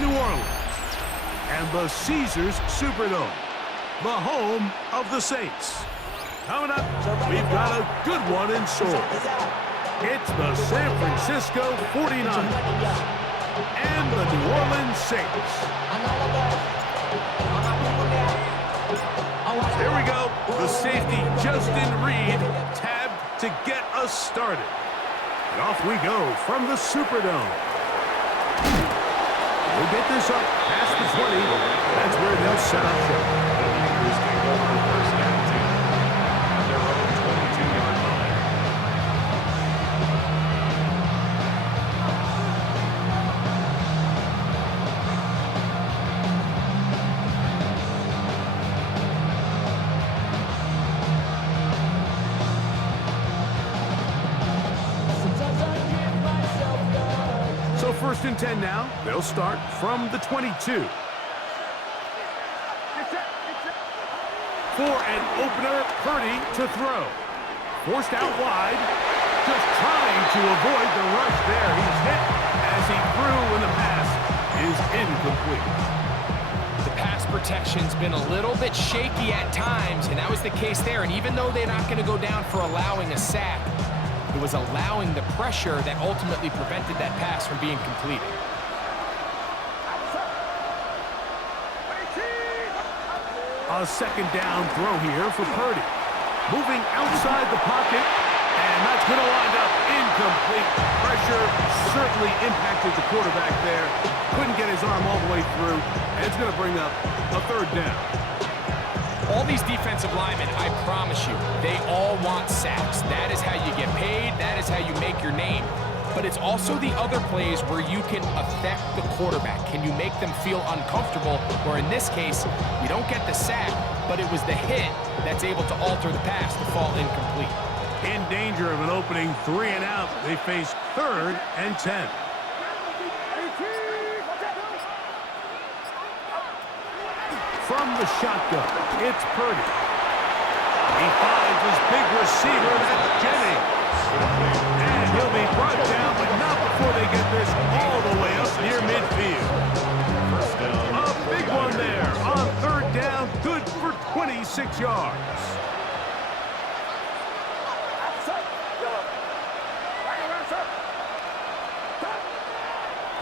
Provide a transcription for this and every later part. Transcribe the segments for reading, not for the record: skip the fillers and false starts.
New Orleans and the Caesars Superdome, the home of the Saints. Coming up, we've got a good one in store. It's the San Francisco 49ers and the New Orleans Saints. Here we go. The safety, Justin Reed, tabbed to get us started. And off we go from the Superdome. We'll get this up past the 20. That's where they'll set up shop. First and 10 now. They'll start from the 22. For an opener, Purdy to throw. Forced out wide. Just trying to avoid the rush there. He's hit as he threw and the pass is incomplete. The pass protection's been a little bit shaky at times, and that was the case there. And even though they're not going to go down for allowing a sack, it was allowing the pressure that ultimately prevented that pass from being completed. A second down throw here for Purdy. Moving outside the pocket, and that's going to wind up incomplete. Pressure certainly impacted the quarterback there. Couldn't get his arm all the way through, and it's going to bring up a third down. All these defensive linemen, I promise you, they all want sacks. That is how you get paid. That is how you make your name. But it's also the other plays where you can affect the quarterback. Can you make them feel uncomfortable? Where in this case, you don't get the sack, but it was the hit that's able to alter the pass to fall incomplete. In danger of an opening 3 and out, they face 3rd and 10. From the shotgun, it's Purdy. He finds his big receiver, that's Jennings. And he'll be brought down, but not before they get this all the way up near midfield. A big one there on 3rd down, good for 26 yards.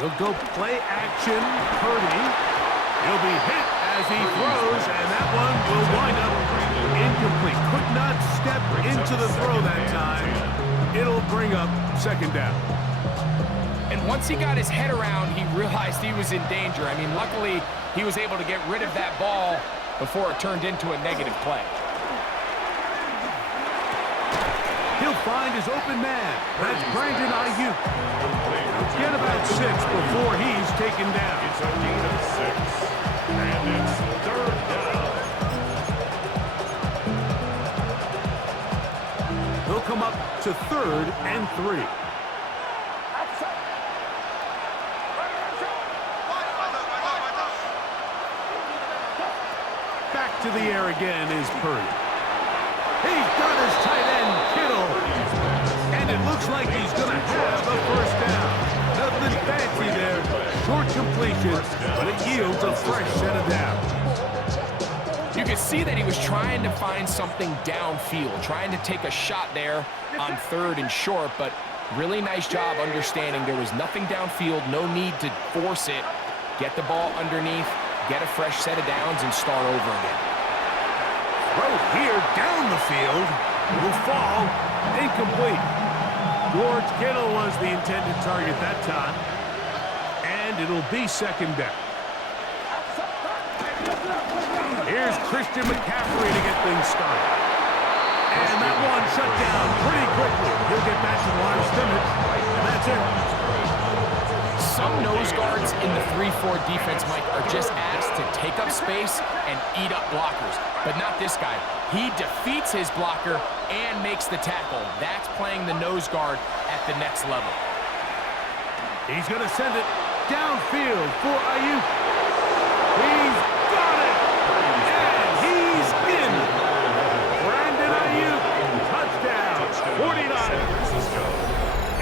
They'll go play action, Purdy. He'll be hit as he throws, and that one will wind up incomplete. Could not step into the throw that time. It'll bring up 2nd down. And once he got his head around, he realized he was in danger. I mean, luckily, he was able to get rid of that ball before it turned into a negative play. He'll find his open man. That's Brandon Ayuk. Get about 6 before he's taken down. It's a gain of 6, and it's 3rd down. They'll come up to 3rd and 3. Back to the air again is Purdy. He's got his tight end, Kittle. And it looks like he's going to have a 1st down. Nothing fancy there. Short completion, but it yields a fresh set of downs. You could see that he was trying to find something downfield, trying to take a shot there on 3rd and short, but really nice job understanding there was nothing downfield, no need to force it. Get the ball underneath, get a fresh set of downs, and start over again. Throw here down the field will fall incomplete. George Kittle was the intended target that time, and it'll be 2nd down. Here's Christian McCaffrey to get things started. And that one shut down pretty quickly. He'll get back to the line of scrimmage, and that's it. Some nose guards in the 3-4 defense, Mike, are just asked to take up space and eat up blockers. But not this guy. He defeats his blocker and makes the tackle. That's playing the nose guard at the next level. He's going to send it downfield for Ayuk. He's got it! And he's in! Brandon Ayuk, touchdown, 49ers.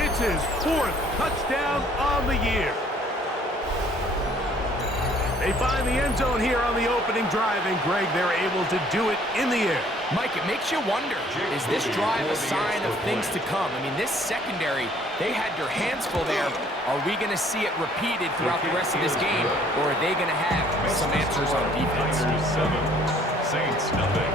It's his 4th touchdown on the year. They find the end zone here on the opening drive, and Greg, they're able to do it in the air. Mike, it makes you wonder, is this drive a sign of things to come? I mean, this secondary, they had their hands full there. Are we going to see it repeated throughout the rest of this game, or are they going to have some answers on defense? 7, Saints nothing.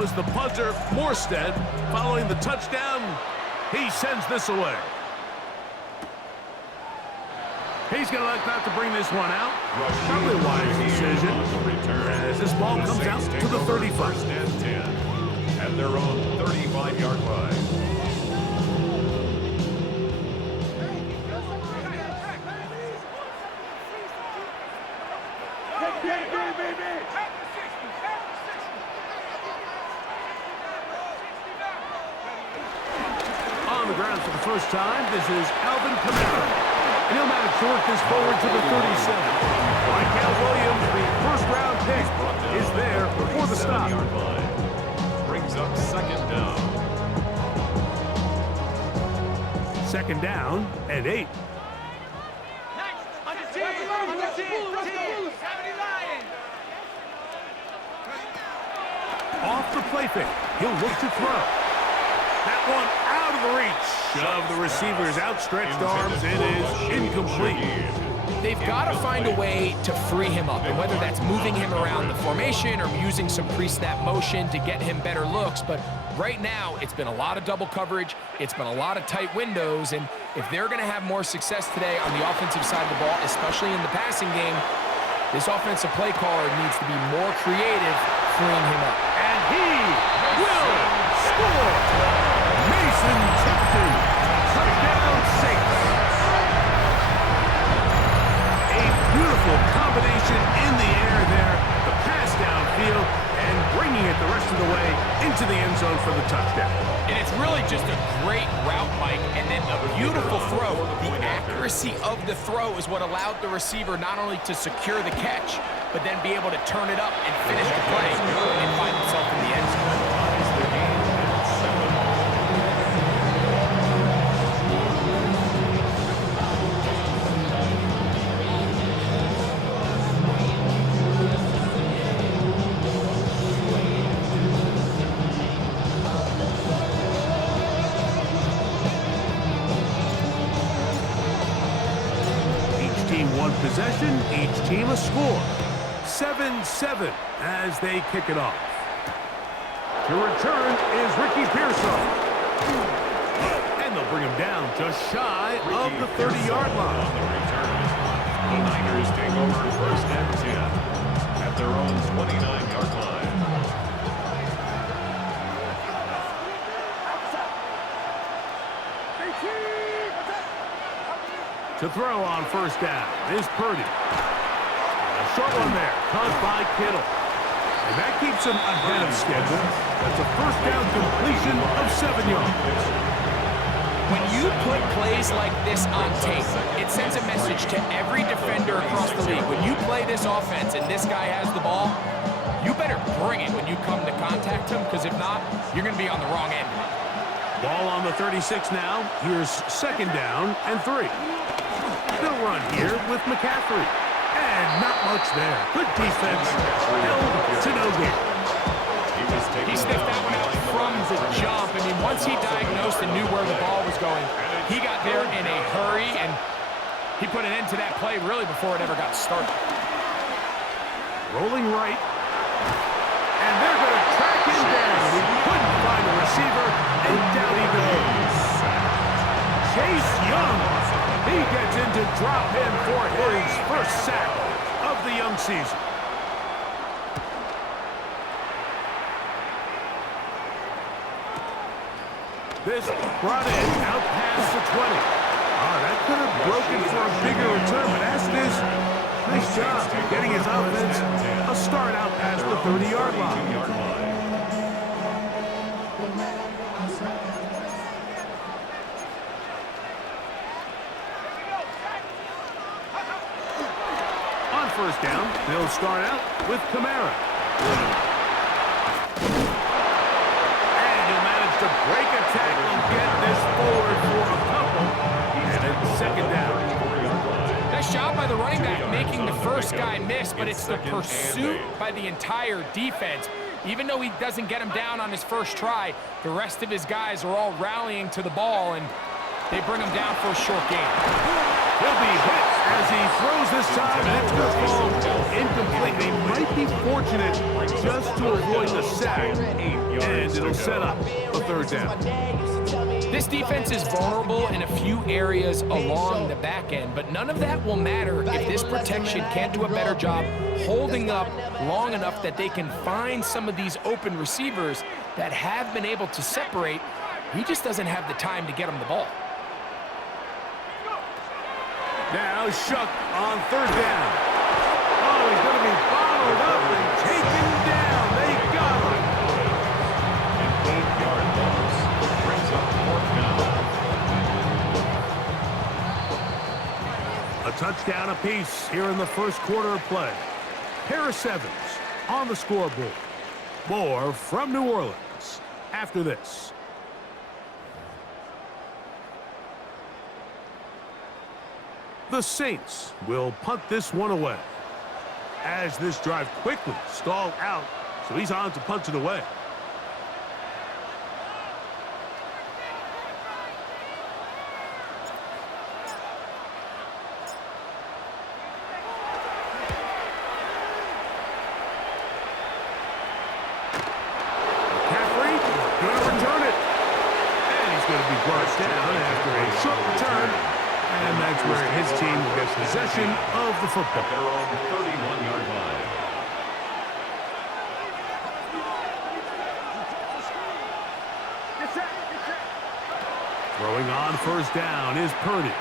Is the punter, Morstead, following the touchdown. He sends this away. He's going to elect not to bring this one out. Probably a wise decision. As this ball comes out to the 35. First and 10 at their own 35-yard line. Ground for the first time. This is Alvin Kamara. And he'll manage to work this forward to the 37. Michael Williams, the first-round pick, is there before the stop. Brings up second down. Second down and 8. Off the play fake. He'll look to throw. That one out of the reach of the receiver's outstretched arms. It is incomplete. They've got to find a way to free him up, and whether that's moving him around the formation or using some pre-snap motion to get him better looks. But right now, it's been a lot of double coverage. It's been a lot of tight windows, and if they're going to have more success today on the offensive side of the ball, especially in the passing game, this offensive play caller needs to be more creative freeing him up. And he will score! Mason Tipton, touchdown Saints. A beautiful combination in the air there, the pass downfield, and bringing it the rest of the way into the end zone for the touchdown. And it's really just a great route, Mike, and then a beautiful throw. The accuracy of the throw is what allowed the receiver not only to secure the catch, but then be able to turn it up and finish the play and find himself in the end zone. Possession, each team a score. 7-7 as they kick it off. To return is Ricky Pearson. And they'll bring him down just shy of the 30-yard line. On the return, the Niners take over first and 10 at their own 29-yard line. To throw on first down is Purdy. A short one there, caught by Kittle. And that keeps him ahead of schedule. That's a first down completion of 7 yards. When you put plays like this on tape, it sends a message to every defender across the league. When you play this offense and this guy has the ball, you better bring it when you come to contact him, because if not, you're going to be on the wrong end. Ball on the 36 now. Here's second down and 3. They'll run here with McCaffrey. And not much there. Good defense. Held to no gain. He sniffed that one out from the jump. I mean, once he diagnosed and knew where the ball was going, he got there in a hurry, and he put an end to that play really before it ever got started. Rolling right. And they're going to track him down. He couldn't find a receiver, and down he goes. Chase Young. He gets into drop in for his first sack of the young season. This brought in out past the 20. That could have broken for a bigger return, but as it is, nice job getting his offense a start out past the 30-yard line. first down, they'll start out with Kamara. And he'll manage to break a tackle and get this forward for a couple. And it's second down. Nice job by the running back making the first guy miss, but it's the pursuit by the entire defense. Even though he doesn't get him down on his first try, the rest of his guys are all rallying to the ball, and they bring him down for a short gain. He'll be hit as he throws this time, and it's going to fall incomplete. They might be fortunate just to avoid the sack, and it'll set up a third down. This defense is vulnerable in a few areas along the back end, but none of that will matter if this protection can't do a better job holding up long enough that they can find some of these open receivers that have been able to separate. He just doesn't have the time to get them the ball. Now Shuck on third down. Oh, he's going to be followed up and taken down. They got him. And 8-yard loss brings up fourth down. A touchdown apiece here in the first quarter of play. Pair of sevens on the scoreboard. More from New Orleans after this. The Saints will punt this one away as this drive quickly stalled out, so he's on to punt it away. McCaffrey going to return it, and he's going to be brought down after a short return. And that's where his team will get possession of the football. Their own 31-yard line. Throwing on first down is Purdy.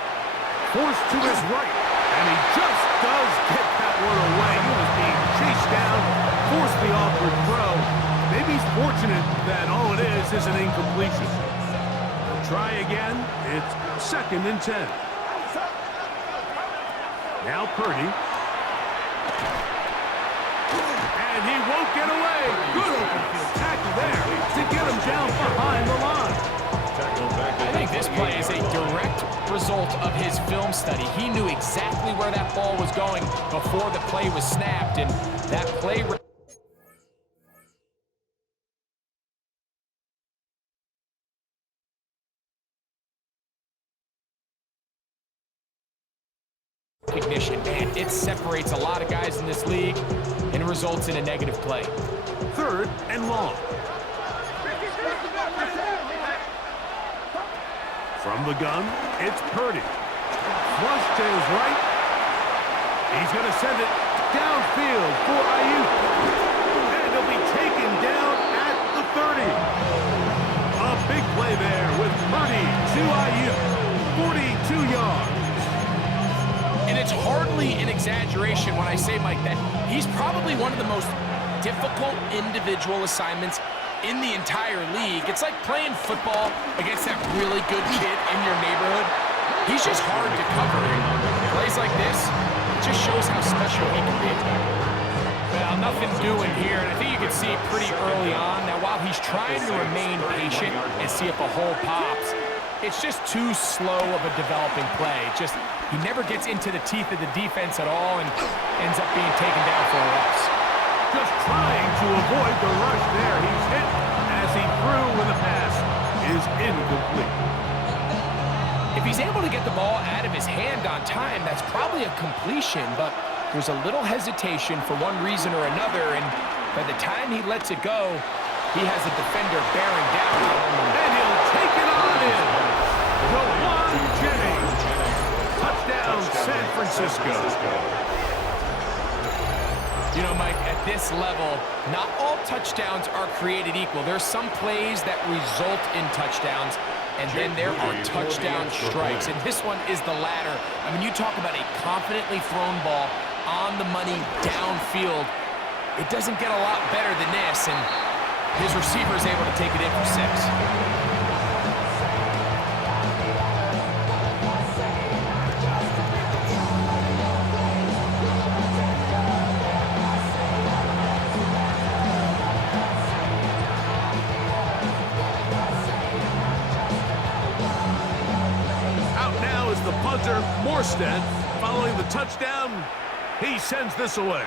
Forced to his right, and he just does get that one away. He was being chased down, forced the awkward throw. Maybe he's fortunate that all it is an incompletion. He'll try again. It's second and 10. Now Purdy. And he won't get away. Good open field tackle there to get him down behind the line. I think this play is a direct result of his film study. He knew exactly where that ball was going before the play was snapped, and that play recognition, man, it separates a lot of guys in this league and results in a negative play. Third and long. From the gun, it's Purdy. Flush to his right. He's going to send it downfield for Ayuk. And he'll be taken down at the 30. A big play there with Purdy to Ayuk. 42 yards. And it's hardly an exaggeration when I say, Mike, that he's probably one of the most difficult individual assignments in the entire league. It's like playing football against that really good kid in your neighborhood. He's just hard to cover. Plays like this, it just shows how special he can be. Well, nothing doing here, and I think you can see pretty early on. Now, while he's trying to remain patient and see if a hole pops, it's just too slow of a developing play. He never gets into the teeth of the defense at all and ends up being taken down for a loss. Just trying to avoid the rush there. He's hit as he threw when the pass is incomplete. If he's able to get the ball out of his hand on time, that's probably a completion, but there's a little hesitation for one reason or another, and by the time he lets it go, he has a defender bearing down on him. And he'll take it on in. Jawan Jennings. Touchdown, San Francisco. You know, Mike, at this level, not all touchdowns are created equal. There's some plays that result in touchdowns, and then there are touchdown strikes, and this one is the latter. I mean, you talk about a confidently thrown ball on the money downfield. It doesn't get a lot better than this, and his receiver is able to take it in for 6. Morstead, following the touchdown, he sends this away.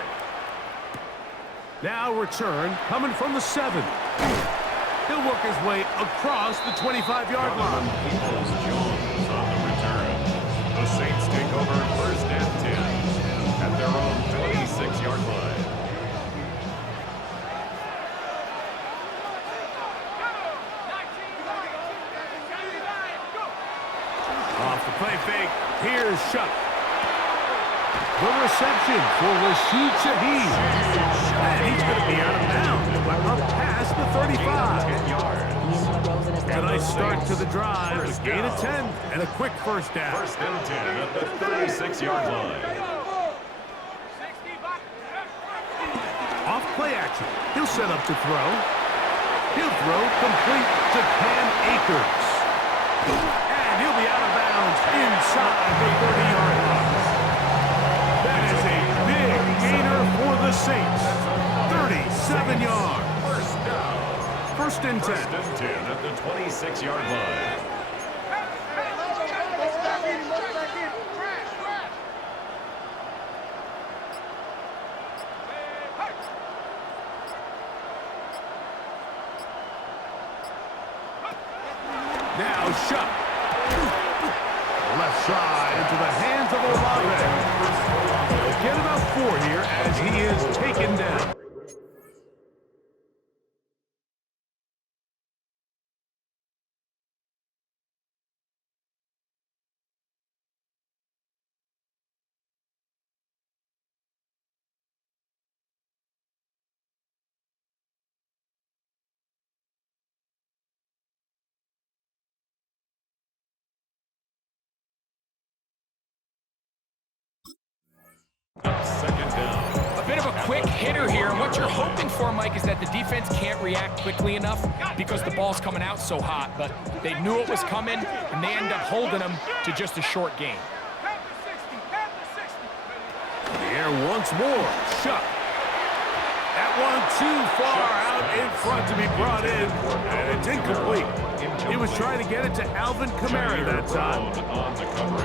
Now return coming from the 7. He'll work his way across the 25-yard line. Peoples Jones on the return. The Saints take over 1st and 10 at their own 26-yard line. Off the play fake, here's Shuck. The reception for Rashid Shaheed. And he's going to be out of bounds, but up past the 35. 10 yards. A nice start to the drive, a gain of 10, and a quick first down. 1st and 10 at the 36-yard line. Off play action, he'll set up to throw. He'll throw complete to Cam Akers. And he'll be out of bounds inside the 30-yard line. That is a big gainer for the Saints. 37 yards. 1st and 10. 1st and 10 at the 26-yard line. Now Shuck. Left side into the hands of Olave. He'll get about 4 here as he is taken down. Second down. A bit of a quick hitter here, and what you're hoping for, Mike, is that the defense can't react quickly enough because the ball's coming out so hot, but they knew it was coming, and they end up holding them to just a short gain. The air once more. Shuck. That one too far out in front to be brought in, and it's incomplete. He was trying to get it to Alvin Kamara that time,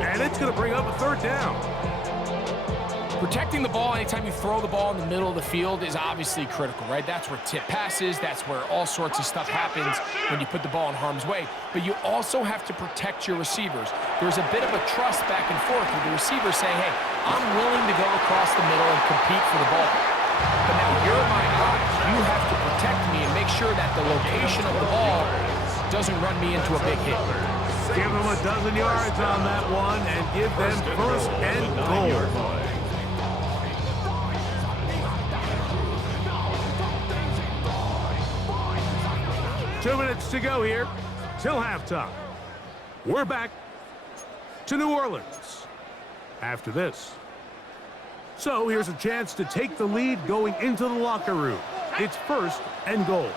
and it's going to bring up a 3rd down. Protecting the ball anytime you throw the ball in the middle of the field is obviously critical, right? That's where tip passes, that's where all sorts of stuff happens when you put the ball in harm's way. But you also have to protect your receivers. There's a bit of a trust back and forth with the receiver saying, hey, I'm willing to go across the middle and compete for the ball. But now you're my eyes. You have to protect me and make sure that the location of the ball doesn't run me into a big hit. Give them a dozen yards on that one and give them 1st and goal. 2 minutes to go here till halftime. We're back to New Orleans after this. So here's a chance to take the lead going into the locker room. It's 1st and goal. They'll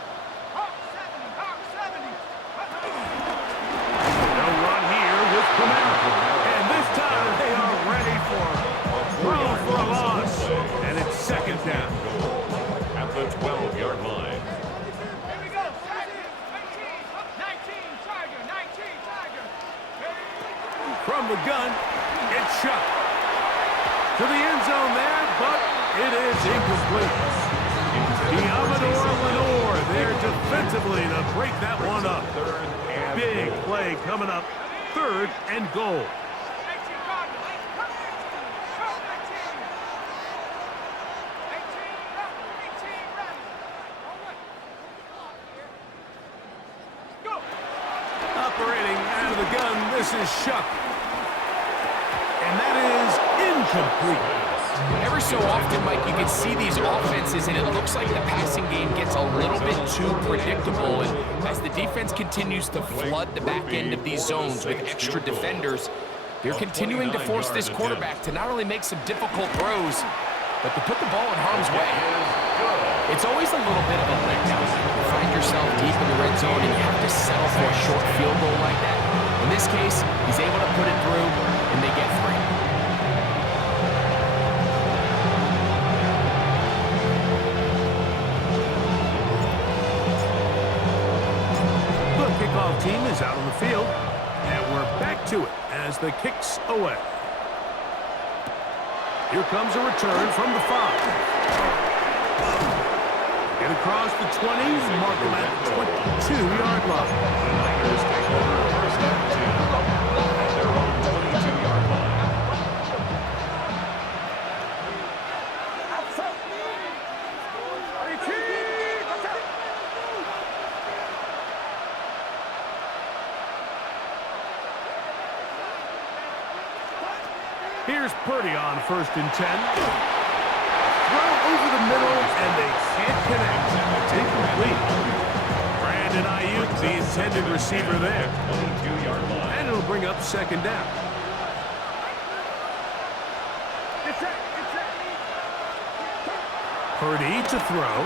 run here with Kamara. And this time they are ready for a loss. And it's 2nd down. At the 12-yard line. From the gun, it's Shuck. To the end zone there, but it is incomplete. Diamador Lenore there defensively to break that one up. Big play coming up. 3rd and goal. Operating out of the gun, this is Shuck. And that is incomplete. Every so often, Mike, you can see these offenses, and it looks like the passing game gets a little bit too predictable. And as the defense continues to flood the back end of these zones with extra defenders, they're continuing to force this quarterback to not only make some difficult throws, but to put the ball in harm's way. It's always a little bit of a letdown. You find yourself deep in the red zone, and you have to settle for a short field goal like that. In this case, he's able to put it through, and they get 3. Kickoff team is out on the field, and we're back to it as the kick's away. Here comes a return from the 5. Get across the 20, mark them at the 22-yard line. The Niners take over first and 10 at their own 22-yard line. Here's Purdy on first and 10. Throw over the middle, and they can't connect. It's incomplete. Brandon Ayuk, the intended receiver there. 22-yard line. And it'll bring up second down. Purdy to throw.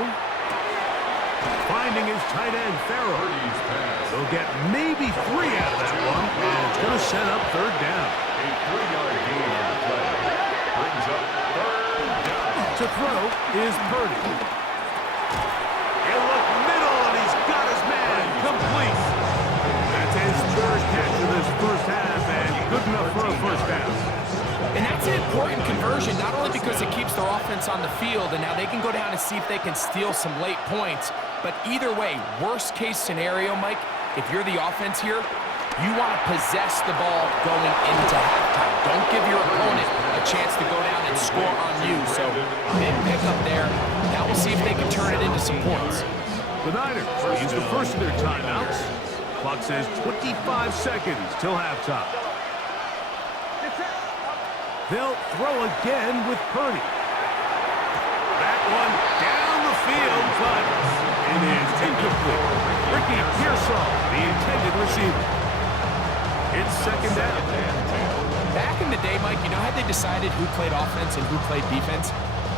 Finding his tight end, Farrell. Purdy's pass. They'll get maybe 3 out of that one, and it's going to set up third down. A 3-yard gain on the play. Brings up third down. To throw is Purdy. He'll look middle, and he's got his man complete. That's his first catch of this first half, and good enough for a first down. And that's an important conversion, not only because it keeps their offense on the field, and now they can go down and see if they can steal some late points, but either way, worst case scenario, Mike, if you're the offense here, you want to possess the ball going into halftime. Don't give your opponent a chance to go down and score on you. So big pickup there. Now we'll see if they can turn it into some points. The Niners use the first of their timeouts. Clock says 25 seconds till halftime. They'll throw again with Purdy. That one down the field, but it is incomplete. Ricky Pearsall, the intended receiver. It's second down. Back in the day, Mike, you know how they decided who played offense and who played defense?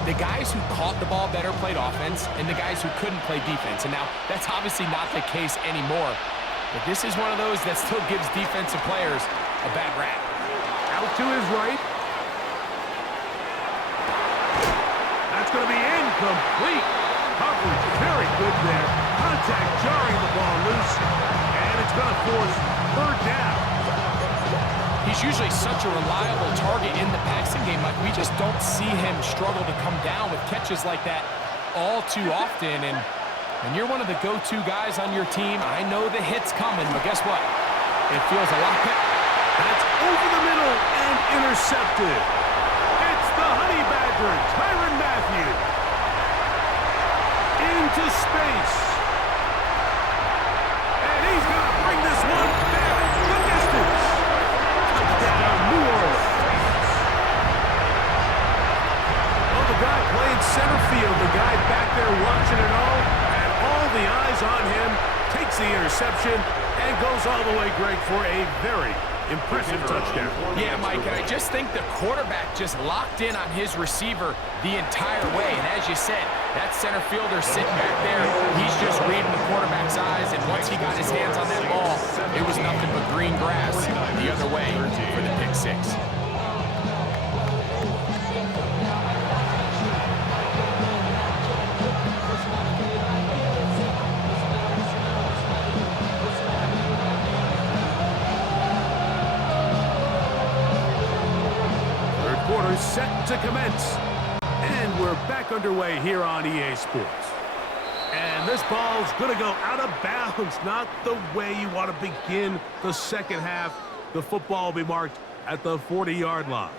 The guys who caught the ball better played offense, and the guys who couldn't play defense. And now, that's obviously not the case anymore. But this is one of those that still gives defensive players a bad rap. Out to his right. That's going to be incomplete. Coverage very good there. Contact jarring the ball loose. And it's going to force third down. He's usually such a reliable target in the passing game. Like, we just don't see him struggle to come down with catches like that all too often. And when you're one of the go-to guys on your team, I know the hit's coming, but guess what? It feels a lot better. That's over the middle and intercepted. It's the Honey Badger, Tyrann Mathieu. Into space. And he's going to bring this one back the distance. Touchdown, New Orleans. Well, the guy playing center field, the guy back there watching it all the eyes on him, takes the interception, and goes all the way, Greg, for a very impressive touchdown. Yeah, Mike, and I just think the quarterback just locked in on his receiver the entire way. And as you said, that center fielder sitting back there, he's just reading the quarterback's eyes, and once he got his hands on that ball, it was nothing but green grass the other way for the pick six. Set to commence. And we're back underway here on EA Sports. And this ball's going to go out of bounds. Not the way you want to begin the second half. The football will be marked at the 40-yard line.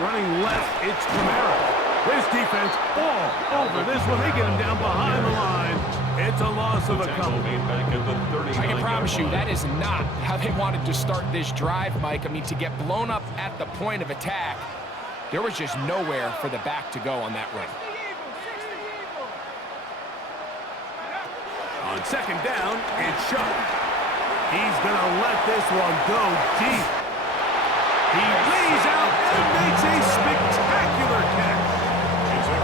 Running left, it's Kamara. This defense all over this one. They get him down behind the line. It's a loss of a couple. I can promise you that is not how they wanted to start this drive, Mike. I mean, to get blown up at the point of attack, there was just nowhere for the back to go on that run. On second down, it's Sharp. He's going to let this one go deep. He lays out and makes a spectacular catch.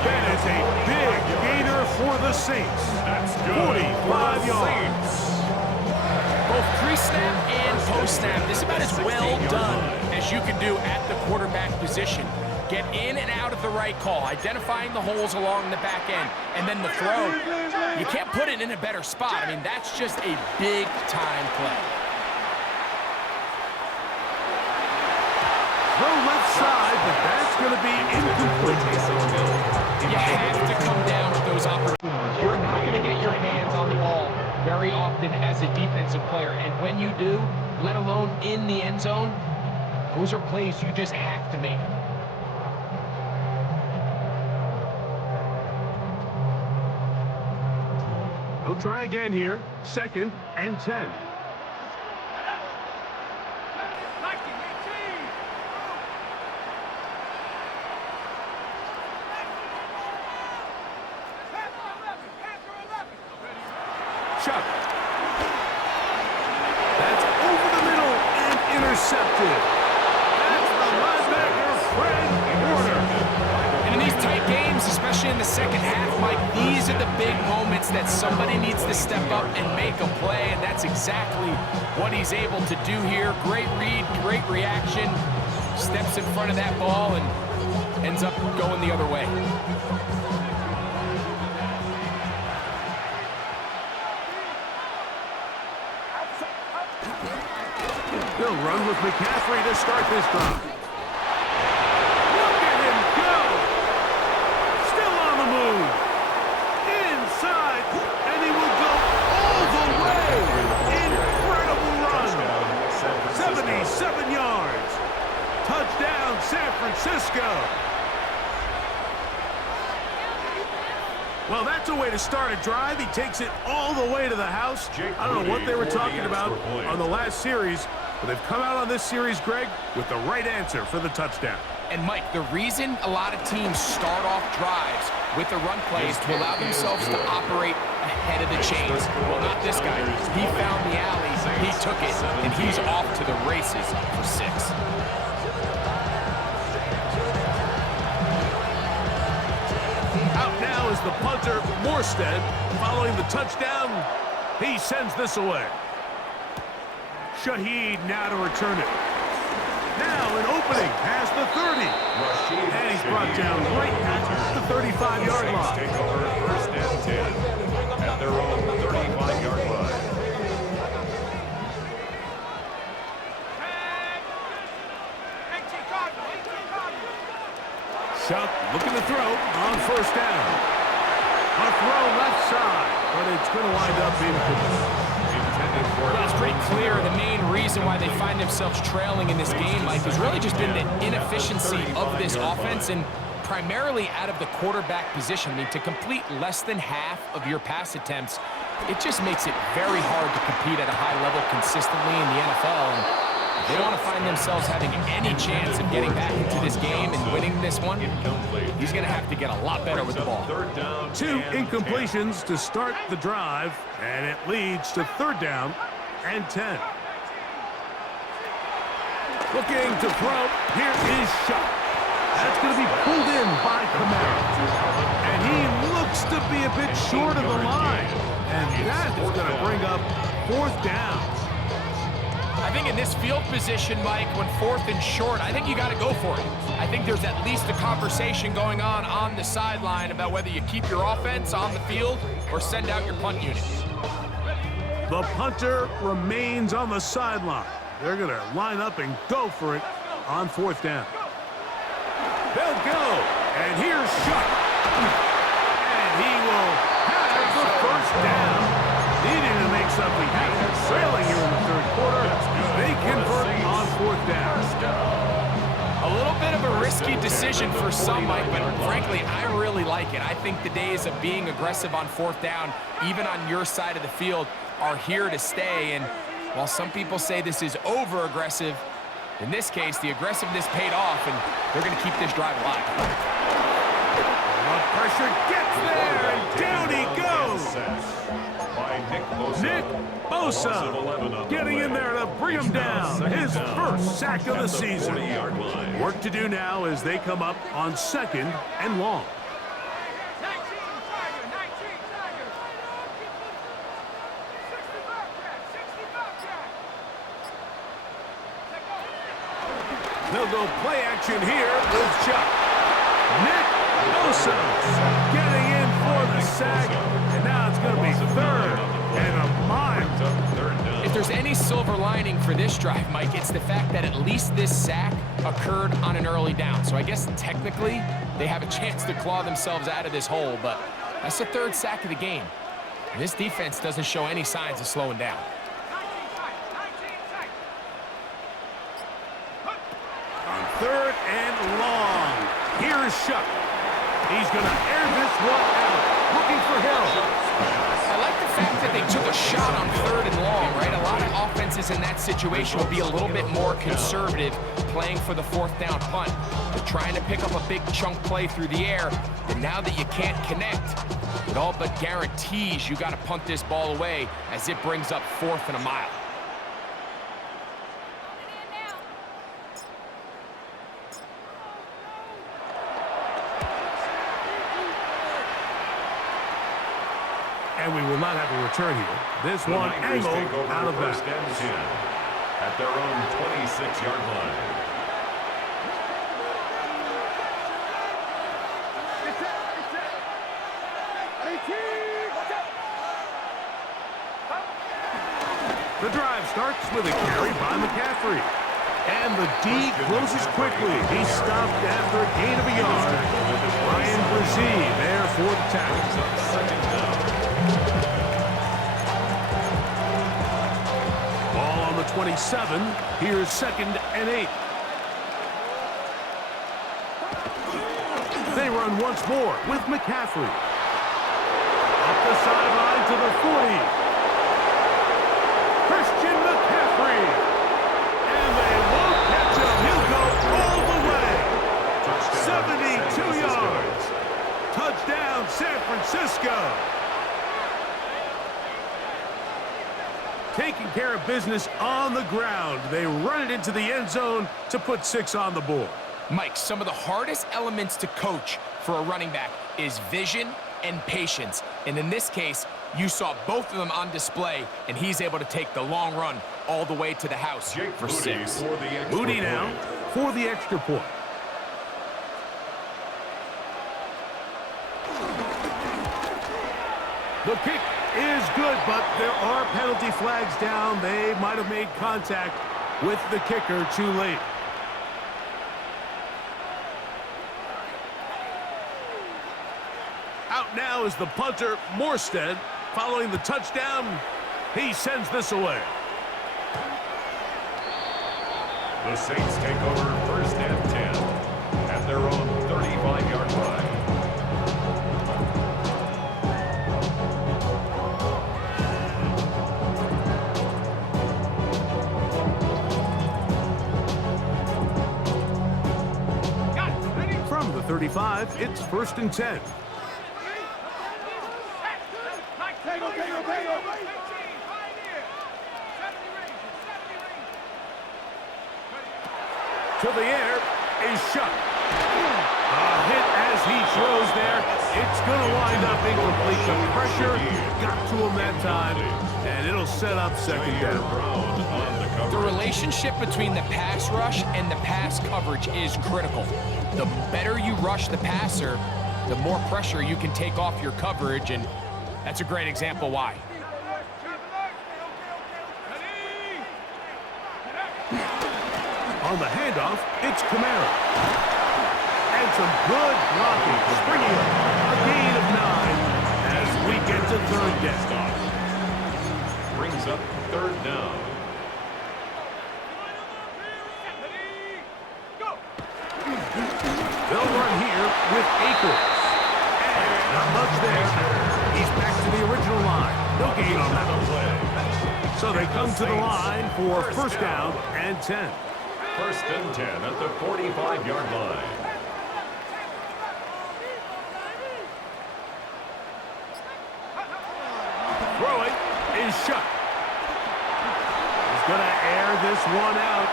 That is a big gainer for the Saints. 40 yards. Both pre-snap and post-snap, this is about as well done as you can do at the quarterback position. Get in and out of the right call, identifying the holes along the back end, and then the throw. You can't put it in a better spot. I mean, that's just a big-time play. Throw left side, but that's going to be incomplete. You have to come down with those opportunities. You're not going to get your hands on the ball very often as a defensive player, and when you do, let alone in the end zone, those are plays you just have to make. He'll try again here. 2nd and 10. Chuck. That's over the middle and intercepted. That's the linebacker, Fred Warner. And in these tight games, especially in the second half, Mike, these are the big moments that somebody needs to step up and make a play, and that's exactly what he's able to do here. Great read, great reaction, steps in front of that ball and ends up going the other way. They'll run with McCaffrey to start this drive. Look at him go! Still on the move. Inside, and he will go all the way. Incredible run. 77 yards. Touchdown, San Francisco. Well, that's a way to start a drive. He takes it all the way to the house. I don't know what they were talking about on the last series, but they've come out on this series, Greg, with the right answer for the touchdown. And, Mike, the reason a lot of teams start off drives with the run plays to allow themselves to operate ahead of the chains. Well, not this guy. He found the alley, he took it, and he's off to the races for 6. Out now is the punter, Morstead. Following the touchdown, he sends this away. Shaheed now to return it. Now an opening past the 30. And he's brought down right at the 35-yard line. Take over 1st and 10 at their own 35-yard line. Chuck looking to throw on 1st down. A throw left side, but it's going to wind up incomplete. Well, it's pretty clear the main reason why they find themselves trailing in this game, Mike, has really just been the inefficiency of this offense and primarily out of the quarterback position. I mean, to complete less than half of your pass attempts, it just makes it very hard to compete at a high level consistently in the NFL. And if they want to find themselves having any chance of getting back into this game and winning this one, he's going to have to get a lot better with the ball. 2 incompletions to start the drive, and it leads to 3rd down and 10. Looking to throw. Here is Chuck. That's going to be pulled in by Kamara. And he looks to be a bit short of the line. And that is going to bring up 4th down. I think in this field position, Mike, when 4th and short, I think you got to go for it. I think there's at least a conversation going on the sideline about whether you keep your offense on the field or send out your punt unit. The punter remains on the sideline. They're going to line up and go for it on 4th down. They'll go, and here's Chuck. And he will have the 1st down. Needing to make something happen. Trailing here in the 3rd quarter. They convert on 4th down. A little bit of a risky decision for some, Mike, but frankly, I really like it. I think the days of being aggressive on 4th down, even on your side of the field, are here to stay. And while some people say this is over-aggressive, in this case, the aggressiveness paid off, and they're going to keep this drive alive. The pressure gets there, and down he goes. Nick Bosa getting in there to bring him down. His 1st sack of the season. Work to do now as they come up on 2nd and long. They'll go play action here with Chuck. Nick Bosa getting in for the sack, and now it's going to be third and a mile. If there's any silver lining for this drive, Mike, it's the fact that at least this sack occurred on an early down. So I guess technically they have a chance to claw themselves out of this hole, but that's the third sack of the game. And this defense doesn't show any signs of slowing down. On third and long, here's Shuck. He's going to air this one out, looking for Hill. I like the fact that they took a shot on third and long, right? A lot of offenses in that situation will be a little bit more conservative playing for the fourth down punt. They're trying to pick up a big chunk play through the air, and now that you can't connect, it all but guarantees you got to punt this ball away as it brings up fourth and a mile. And we will not have a return here. This one angled out of bounds. At their own 26-yard line. The drive starts with a carry by McCaffrey. And the D closes quickly. He's stopped after a gain of a yard. Ryan Brzee there for the tackle. Second down. Ball on the 27. Here's 2nd and 8. They run once more with McCaffrey. Up the sideline to the 40. Christian McCaffrey. And they won't catch him. He'll go all the way. 72 yards. Touchdown, San Francisco. Taking care of business on the ground. They run it into the end zone to put 6 on the board. Mike, some of the hardest elements to coach for a running back is vision and patience. And in this case, you saw both of them on display, and he's able to take the long run all the way to the house for 6. Moody now for the extra point. The kick is good, but there are penalty flags down. They might have made contact with the kicker too late. Out now is the punter, Morstead. Following the touchdown, he sends this away. The Saints take over 1st and 10 at their own 35-yard line. From the 35, it's 1st and 10. To the air is Shuck. A hit as he throws there. It's going to wind up incomplete. The pressure got to him that time, and it'll set up 2nd down. The relationship between the pass rush and the pass coverage is critical. The better you rush the passer, the more pressure you can take off your coverage, and that's a great example why. On the handoff, it's Kamara. And some good blocking. Springing up. A gain of 9 as we get to 3rd down. Brings up 3rd down. They'll run here with Akers. And not much there. He's back to the original line. No gain on that play. So they come to the line for 1st down and 10. 1st and 10 at the 45-yard line. Throwing is Shuck. He's going to air this one out.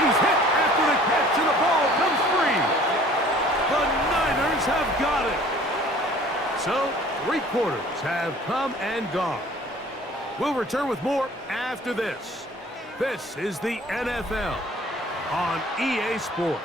He's hit after the catch, and the ball comes free. The Niners have got it. So, 3 quarters have come and gone. We'll return with more after this. This is the NFL on EA Sports.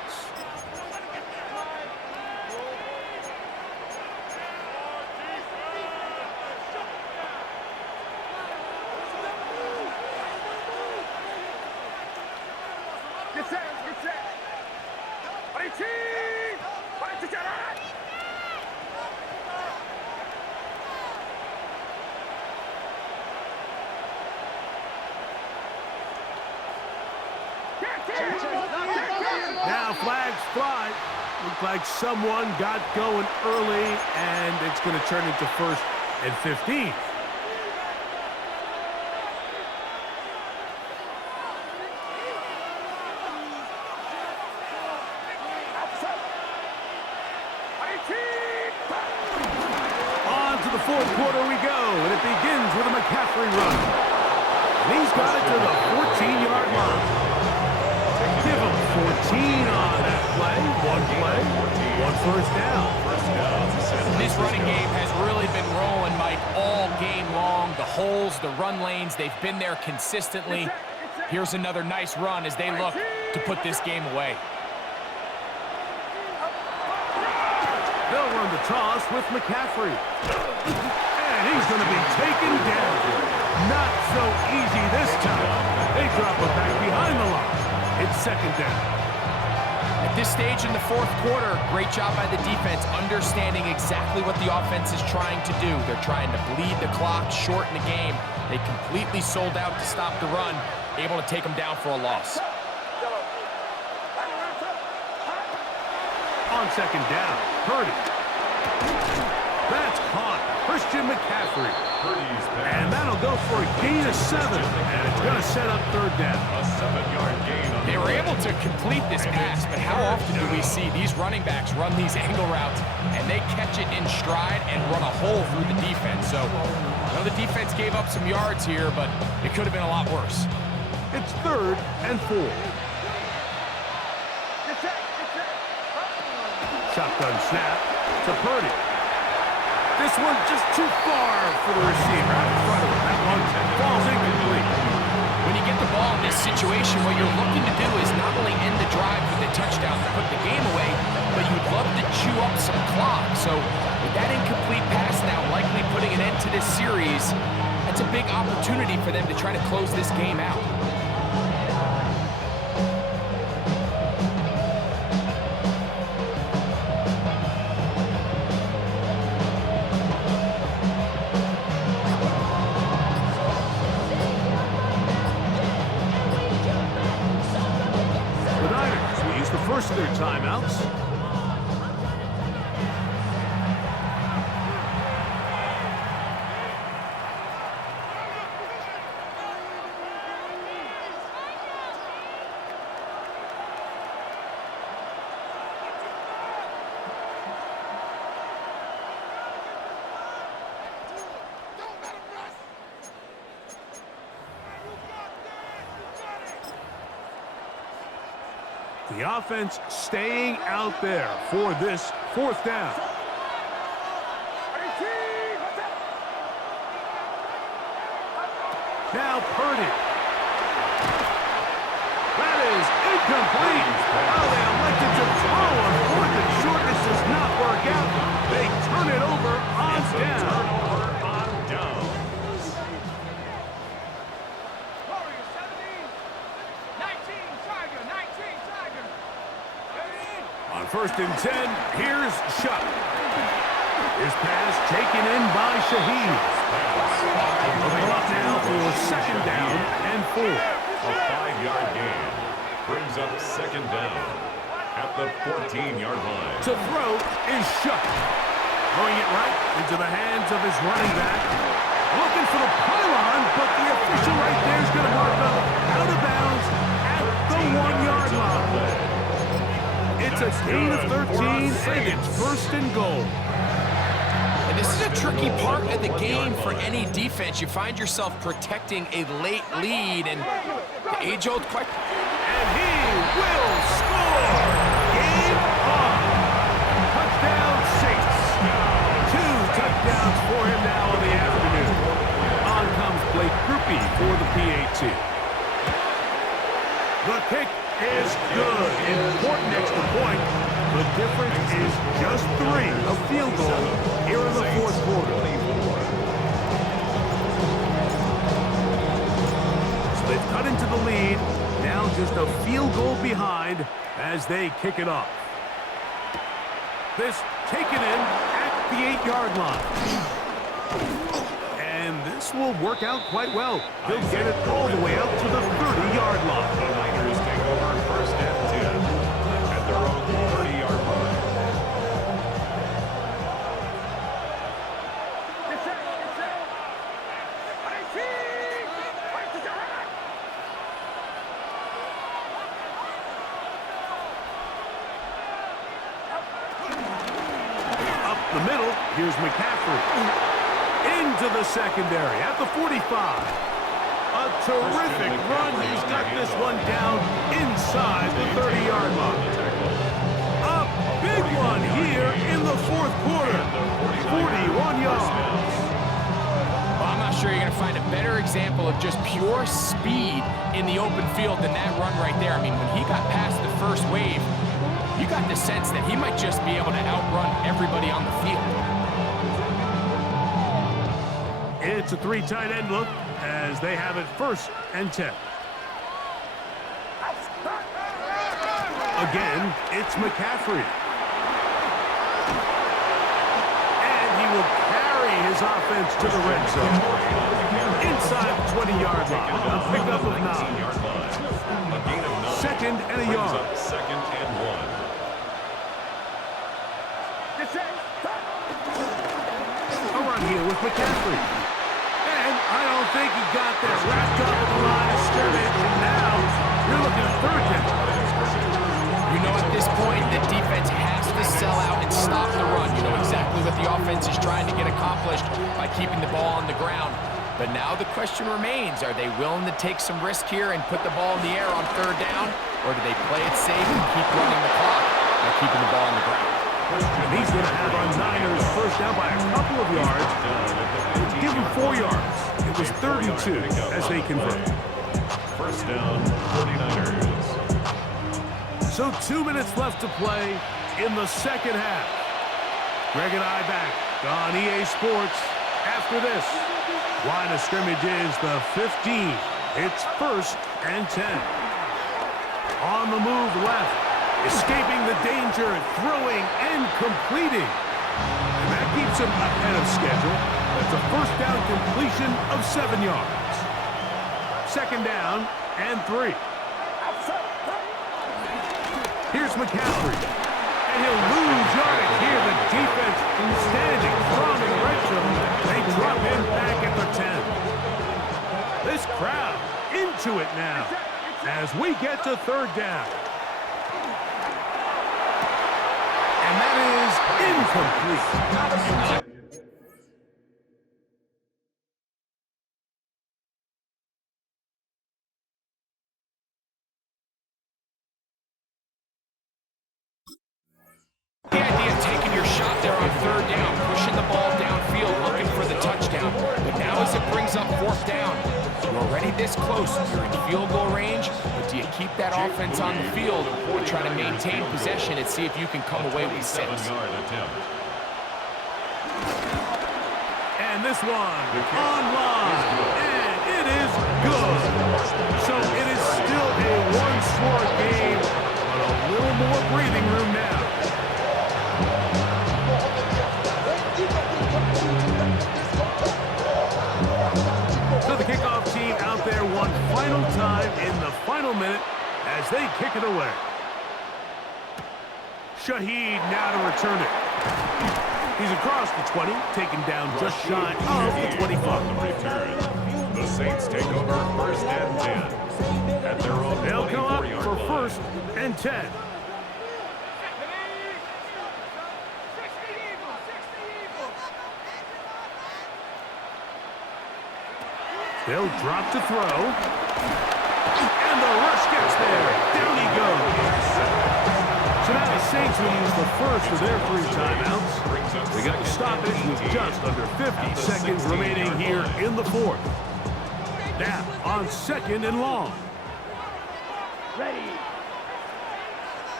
Now flags fly. Looks like someone got going early, and it's going to turn into 1st and 15. On to the 4th quarter we go, and it begins with a McCaffrey run. And he's got it to the 14-yard line. Give him 14 on that play. One play, one first down. This running game has really been rolling, Mike, all game long. The holes, the run lanes, they've been there consistently. Here's another nice run as they look to put this game away. They'll run the toss with McCaffrey. And he's going to be taken down. Not so easy this time. They drop it back behind the line. It's 2nd down. At this stage in the 4th quarter, great job by the defense, understanding exactly what the offense is trying to do. They're trying to bleed the clock, shorten the game. They completely sold out to stop the run, able to take them down for a loss. On 2nd down, Purdy. That's caught. Christian McCaffrey. And that'll go for a gain of 7. And it's going to set up 3rd down. A 7-yard gain. They were able to complete this pass, but how often do we see these running backs run these angle routes and they catch it in stride and run a hole through the defense? So, I know the defense gave up some yards here, but it could have been a lot worse. It's 3rd and 4. Shotgun snap to Purdy. This one just too far for the receiver. Out in front of him. That one falls incomplete. When you get the ball in this situation, what you're looking to do is not only end the drive with a touchdown to put the game away, but you'd love to chew up some clock. So with that incomplete pass now likely putting an end to this series, that's a big opportunity for them to try to close this game out. First of their timeouts. The offense staying out there for this 4th down. Now Purdy. That is incomplete. Oh, they elected to throw on 4th and short. This does not work out. They turn it over on down. On 1st and 10, here's Shuck. His pass taken in by Shaheed. Moving up now for 2nd down and 4. A 5-yard gain brings up 2nd down at the 14-yard line. To throw is Shuck. Throwing it right into the hands of his running back. Looking for the pylon, but the official right there is going to mark up out of bounds at the 1-yard line. It's a gain of 13, and it's 1st and goal. And this is a tricky part of the game for any defense. You find yourself protecting a late lead, and the age-old question. And he will score! Game on! Touchdown Saints. 2 touchdowns for him now in the afternoon. On comes Blake Grupe for the PAT. good. Important extra point. The difference is just 3. A field goal here in the fourth quarter. So they've cut into the lead. Now just a field goal behind as they kick it off. This taken in at the 8-yard line. And this will work out quite well. He'll get it all the way out to the 30-yard line. The Niners take over first and 10 at their own 30-yard line. Up the middle, here's McCaffrey. Into the secondary at the 45. A terrific run. He's got this one down inside the 30-yard line. A big one here in the fourth quarter. 41 yards. Well, I'm not sure you're going to find a better example of just pure speed in the open field than that run right there. I mean, when he got past the first wave, you got the sense that he might just be able to outrun everybody on the field. It's a 3 tight end look as they have it first and 10. Again, it's McCaffrey. And he will carry his offense to the red zone. Inside the 20-yard line. A pickup of 9. Second and a yard. Second and 1. A run here with McCaffrey. And I don't think he got that wrapped up in the line of scrimmage. And now you're looking at third down. You know at this point the defense has to sell out and stop the run. You know exactly what the offense is trying to get accomplished by keeping the ball on the ground. But now the question remains, are they willing to take some risk here and put the ball in the air on third down? Or do they play it safe and keep running the clock by keeping the ball on the ground? And he's going to have our Niners first down by a couple of yards. Give him 4 yards. It was 32 as they convert. First down, 49ers. So 2 minutes left to play in the second half. Greg and I back on EA Sports after this. Line of scrimmage is the 15. It's first and 10. On the move left. Escaping the danger, throwing and completing. And that keeps him ahead of schedule. That's a first down completion of 7 yards. Second down and 3. Here's McCaffrey. And he'll lose yardage here. The defense standing strong in the red zone. They drop him back at the 10. This crowd into it now as we get to third down. And that is incomplete. The idea of taking your shot there on third down, pushing the ball downfield, looking for the touchdown. But now as it brings up fourth down, you're already this close. You're in field goal range, but do you keep that offense on the field or try to maintain possession and see if you can come away with 6? And this one online, and it is good. So it is still a one-score game, but a little more breathing room now. So the kickoff team out there one final time in the final minute as they kick it away. Shaheed now to return it. He's across the 20, taken down just shy of the 25. The Saints take over first and 10 at their own 24-yard line. They'll come up for first and 10. They'll drop to throw. And the rush gets there. Down he goes. So now the Saints will use the first of their 3 timeouts. They got the stoppage with just under 50 seconds remaining here in the fourth. Now on second and long. Ready.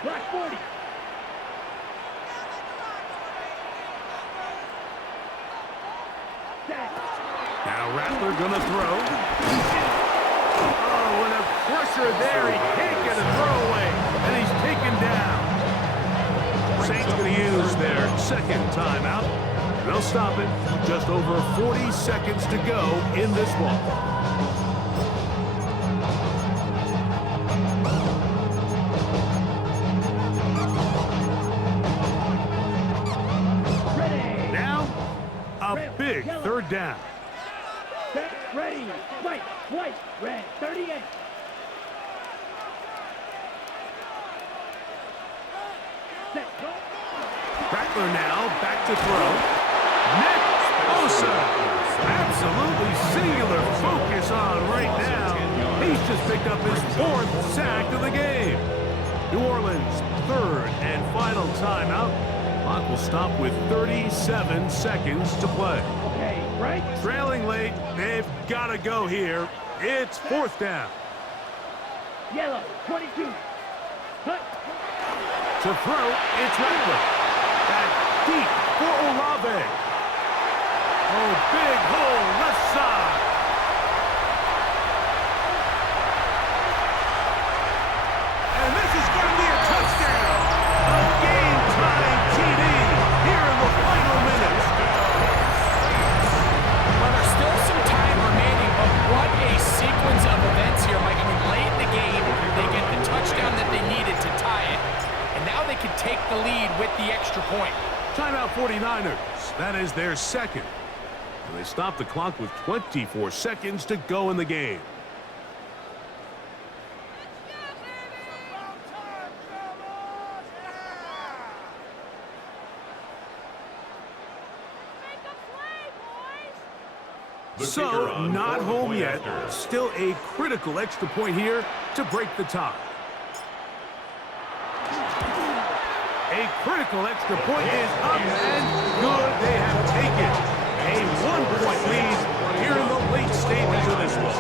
Black 40. Now Rattler gonna throw. Oh, and a pressure there. He can't get a throwaway, and he's taken down. Saints gonna use their second timeout. They'll stop it. Just over 40 seconds to go in this one. Now, a big third down. Set, ready, white, red, 38. Set, go. Rattler now back to throw. Nick Bosa. Absolutely singular focus on right now. He's just picked up his 4th sack of the game. New Orleans, third and final timeout. Clock will stop with 37 seconds to play. Okay, right. Trailing late, they've got to go here. It's 4th down. Yellow, 22. Cut. To throw, it's Rattler. Back deep for Olave. Oh, big hole left side. And this is going to be a touchdown. A game-tying TD here in the final minutes. Well, there's still some time remaining, but what a sequence of events here, Mike. I mean, late in the game, they get the touchdown that they needed to tie it, and now they can take the lead with the extra point. Timeout 49ers. That is their second. And they stop the clock with 24 seconds to go in the game. So, not home yet. Still a critical extra point here to break the tie. A critical extra point is up and good. They have taken a 1-point lead here in the late stages of this one.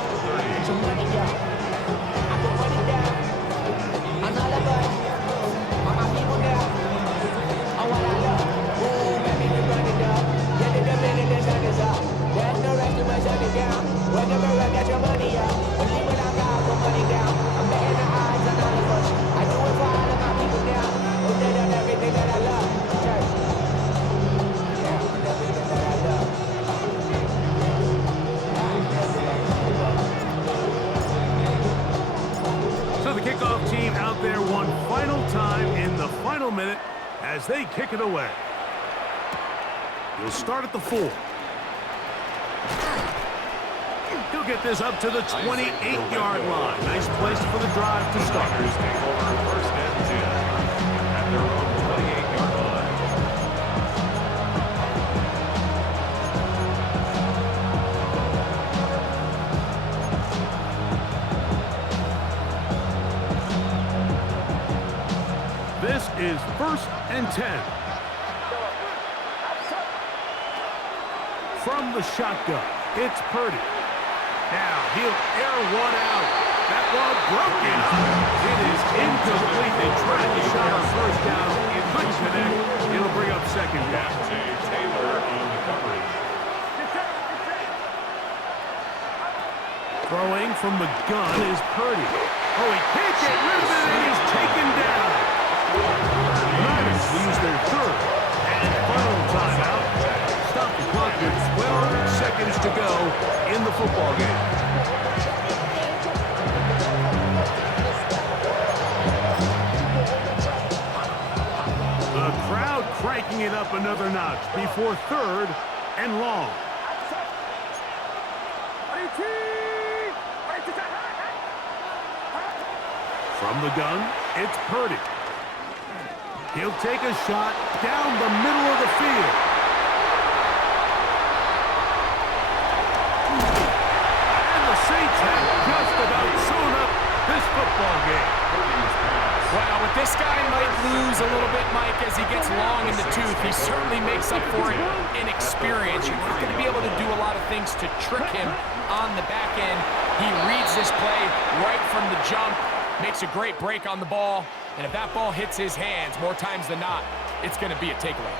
So the kickoff team out there one final time in the final minute as they kick it away. He'll start at the 4. He'll get this up to the 28-yard line. Nice place for the drive to start. Take over 1st and 10 at their own 28-yard line. This is 1st and 10. From the shotgun, it's Purdy. Now he'll air one out. That ball broken. It is incomplete. They tried to shot on 1st down. It couldn't connect. It'll bring up 2nd down. Taylor on the coverage. Throwing from the gun is Purdy. Oh, he can't get rid of it, and he's taken down. The Niners will use their 3rd and final timeout. Stop the clock with 12 seconds to go in the football game. The crowd cranking it up another notch before 3rd and long. From the gun, it's Purdy. He'll take a shot down the middle of the field. And the Saints have just about sewn up this football game. Wow, but this guy might lose a little bit, Mike, as he gets long in the tooth. He certainly makes up for it in experience. You're not going to be able to do a lot of things to trick him on the back end. He reads this play right from the jump, makes a great break on the ball, And if that ball hits his hands more times than not, it's going to be a takeaway.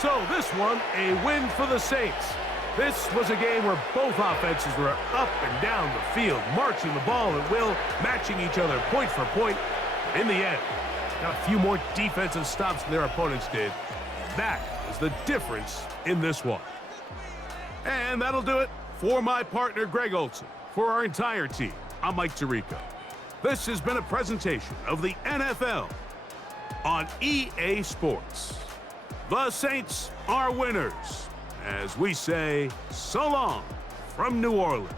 So this one, a win for the Saints. This was a game where both offenses were up and down the field, marching the ball at will, matching each other point for point. In the end, got a few more defensive stops than their opponents did. That is the difference in this one. And that'll do it for my partner, Greg Olson. For our entire team, I'm Mike Tirico. This has been a presentation of the NFL on EA Sports. The Saints are winners, as we say so long from New Orleans.